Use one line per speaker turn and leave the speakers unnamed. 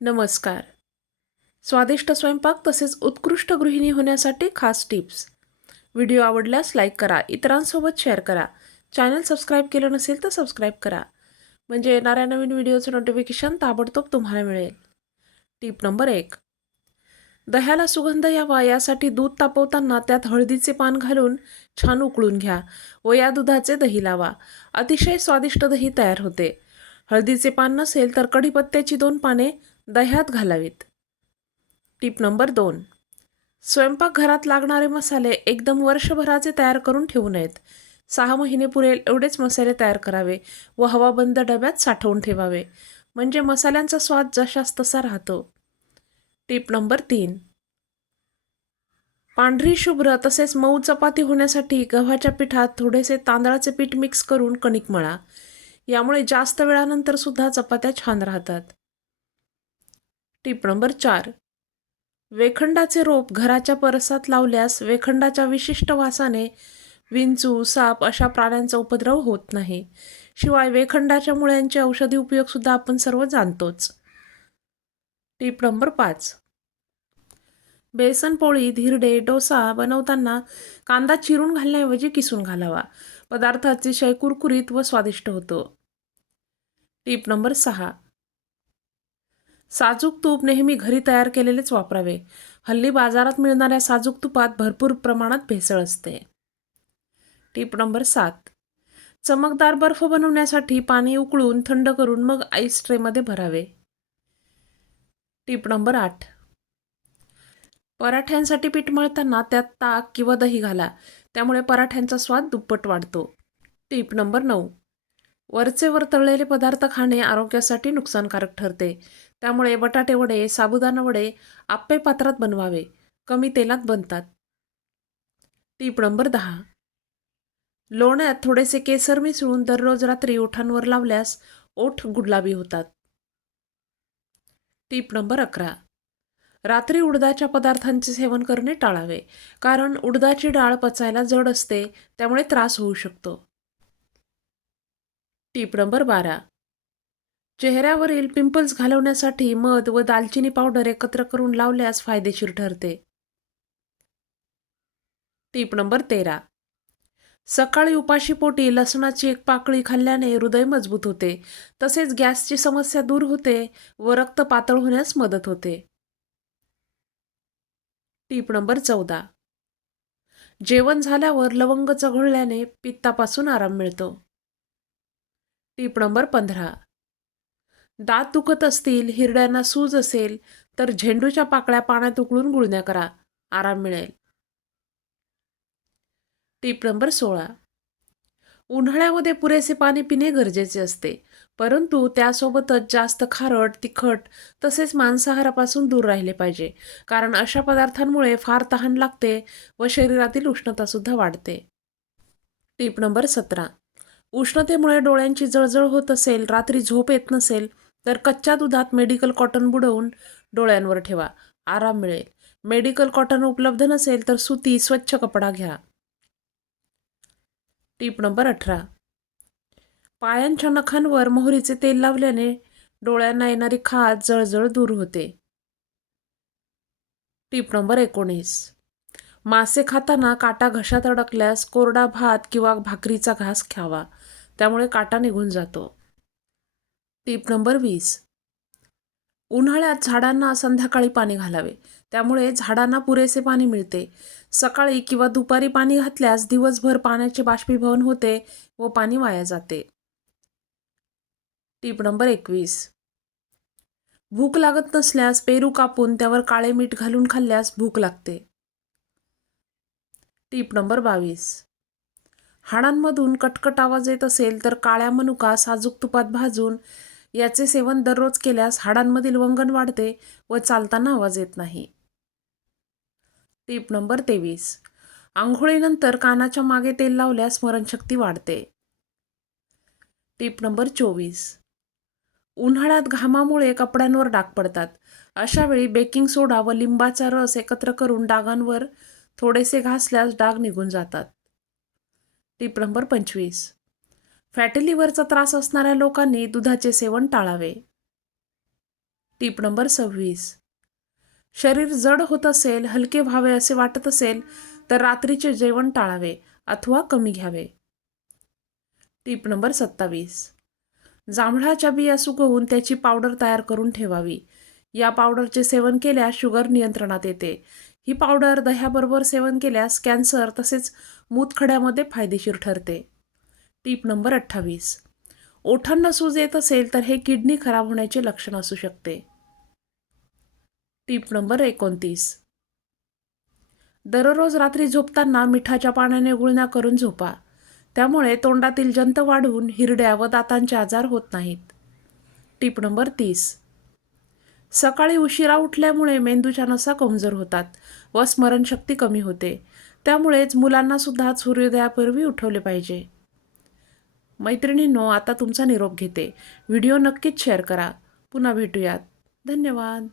नमस्कार. स्वादिष्ट स्वयंपाक तसेच उत्कृष्ट गृहिणी होण्यासाठी खास टिप्स. व्हिडिओ आवडल्यास लाईक करा इतरांसोबत शेअर करा. चॅनल सबस्क्राईब केलं नसेल तर सबस्क्राईब करा. म्हणजे येणाऱ्या नवीन व्हिडिओचं नोटिफिकेशन ताबडतोब तुम्हाला मिळेल. टीप नंबर एक. दह्याला सुगंध यावा यासाठी दूध तापवताना त्यात हळदीचे पान घालून छान उकळून घ्या व या दुधाचे दही लावा. अतिशय स्वादिष्ट दही तयार होते. हळदीचे पान नसेल तर कढीपत्त्याची दोन पाने दह्यात घालावीत. टीप नंबर दोन. स्वयंपाकघरात लागणारे मसाले एकदम वर्षभराचे तयार करून ठेवू नयेत. सहा महिने पुरेल एवढेच मसाले तयार करावे व हवाबंद डब्यात साठवून ठेवावे. म्हणजे मसाल्यांचा स्वाद जशास तसा राहतो. टीप नंबर तीन. पांढरी शुभ्र तसेच मऊ चपाती होण्यासाठी गव्हाच्या पिठात थोडेसे तांदळाचे पीठ मिक्स करून कणिक मळा. यामुळे जास्त वेळानंतर सुद्धा चपात्या छान राहतात. टीप नंबर चार. वेखंडाचे रोप घराच्या परसात लावल्यास वेखंडाच्या विशिष्ट वासाने विंचू साप अशा प्राण्यांचा उपद्रव होत नाही. शिवाय वेखंडाच्या मुळ्यांचे औषधी उपयोगसुद्धा आपण सर्व जाणतोच. टीप नंबर पाच. बेसन पोळी धिरडे डोसा बनवताना कांदा चिरून घालण्याऐवजी किसून घालावा. पदार्थ अतिशय कुरकुरीत व स्वादिष्ट होतो. टीप नंबर सहा. साजूक तूप नेहमी घरी तयार केलेलेच वापरावे. हल्ली बाजारात मिळणाऱ्या साजूक तुपात भरपूर प्रमाणात भेसळ असते. टीप नंबर सात. चमकदार बर्फ बनवण्यासाठी पाणी उकळून थंड करून मग आईस ट्रेमध्ये भरावे. टीप नंबर आठ. पराठ्यांसाठी पीठ मळताना त्यात ताक किंवा दही घाला. त्यामुळे पराठ्यांचा स्वाद दुप्पट वाढतो. टीप नंबर नऊ. वरचे वर तळलेले पदार्थ खाणे आरोग्यासाठी नुकसानकारक ठरते. त्यामुळे बटाटे वडे साबुदाणा वडे आप्पे पात्रात बनवावे. कमी तेलात बनतात. टीप नंबर दहा. लोण्यात थोडेसे केसर मिसळून दररोज रात्री ओठांवर लावल्यास ओठ गुडलाबी होतात. टीप नंबर अकरा. रात्री उडदाच्या पदार्थांचे सेवन करणे टाळावे. कारण उडदाची डाळ पचायला जड असते त्यामुळे त्रास होऊ शकतो. टीप नंबर बारा. चेहऱ्यावरील पिंपल्स घालवण्यासाठी मध व दालचिनी पावडर एकत्र करून लावल्यास फायदेशीर ठरते. टीप नंबर तेरा. सकाळी उपाशीपोटी लसणाची एक पाकळी खाल्ल्याने हृदय मजबूत होते. तसेच गॅसची समस्या दूर होते व रक्त पातळ होण्यास मदत होते. टीप नंबर चौदा. जेवण झाल्यावर लवंग चघळल्याने पित्तापासून आराम मिळतो. टीप नंबर पंधरा. दात दुखत असतील हिरड्यांना सूज असेल तर झेंडूच्या पाकळ्या पाण्यात उकळून गुळण्या करा. आराम मिळेल. टीप नंबर सोळा. उन्हाळ्यामध्ये पुरेसे पाणी पिणे गरजेचे असते परंतु त्यासोबतच जास्त खारट तिखट तसेच मांसाहारापासून दूर राहिले पाहिजे कारण अशा पदार्थांमुळे फार तहान लागते व शरीरातील उष्णतासुद्धा वाढते. टीप नंबर सतरा. उष्णतेमुळे डोळ्यांची जळजळ होत असेल रात्री झोप येत नसेल तर कच्च्या दुधात मेडिकल कॉटन बुडवून डोळ्यांवर ठेवा. आराम मिळेल. मेडिकल कॉटन उपलब्ध नसेल तर सुती स्वच्छ कपडा घ्या. टीप नंबर अठरा. पायांच्या नखांवर मोहरीचे तेल लावल्याने डोळ्यांना येणारी खाज जळजळ दूर होते. टीप नंबर एकोणीस. मासे खाताना काटा घशात अडकल्यास कोरडा भात किंवा भाकरीचा घास खावा. त्यामुळे काटा निघून जातो. टीप नंबर वीस. उन्हाळ्यात झाडांना संध्याकाळी पाणी घालावे. त्यामुळे झाडांना पुरेसे पाणी मिळते. सकाळी किंवा दुपारी पाणी घातल्यास दिवसभर पाण्याचे बाष्पीभवन होते व पाणी वाया जाते. टीप नंबर एकवीस. भूक लागत नसल्यास पेरू कापून त्यावर काळे मीठ घालून खाल्ल्यास भूक लागते. टीप नंबर बावीस. हाडांमधून कटकट आवाज येत असेल तर काळ्या मनुका साजूक तुपात भाजून याचे सेवन दररोज केल्यास हाडांमधील वंगण वाढते व चालताना आवाज येत नाही. टीप नंबर तेवीस. आंघोळीनंतर कानाच्या मागे तेल लावल्यास स्मरणशक्ती वाढते. टीप नंबर चोवीस. उन्हाळ्यात घामामुळे कपड्यांवर डाग पडतात. अशा वेळी बेकिंग सोडा व लिंबाचा रस एकत्र करून डागांवर थोडेसे घासल्यास डाग निघून जातात. टीप नंबर पंचवीस. फॅटी लिव्हरचा त्रास असणाऱ्या लोकांनी दुधाचे सेवन टाळावे. टीप नंबर सव्वीस. शरीर जड होत असेल हलके व्हावे असे वाटत असेल तर रात्रीचे जेवण टाळावे अथवा कमी घ्यावे. टीप नंबर सत्तावीस. जांभळाच्या बिया सुकवून त्याची पावडर तयार करून ठेवावी. या पावडरचे सेवन केल्यास शुगर नियंत्रणात येते. ही पावडर दह्याबरोबर सेवन केल्यास कॅन्सर तसेच मूतखड्यामध्ये फायदेशीर ठरते. टीप नंबर अठ्ठावीस. ओठांना सूज येत असेल तर हे किडनी खराब होण्याचे लक्षण असू शकते. टीप नंबर एकोणतीस. दररोज रात्री झोपताना मिठाच्या पाण्याने गुळण्या करून झोपा. त्यामुळे तोंडातील जंत वाढून हिरड्या व दातांचे आजार होत नाहीत. टीप नंबर तीस. सकाळी उशिरा उठल्यामुळे मेंदूच्या नसा कमजोर होतात व स्मरणशक्ती कमी होते. त्यामुळेच मुलांना सुद्धा सूर्योदयापूर्वी उठवले पाहिजे. मैत्रिणींनो आता तुमचा निरोप घेते. व्हिडिओ नक्कीच शेअर करा. पुन्हा भेटूयात. धन्यवाद.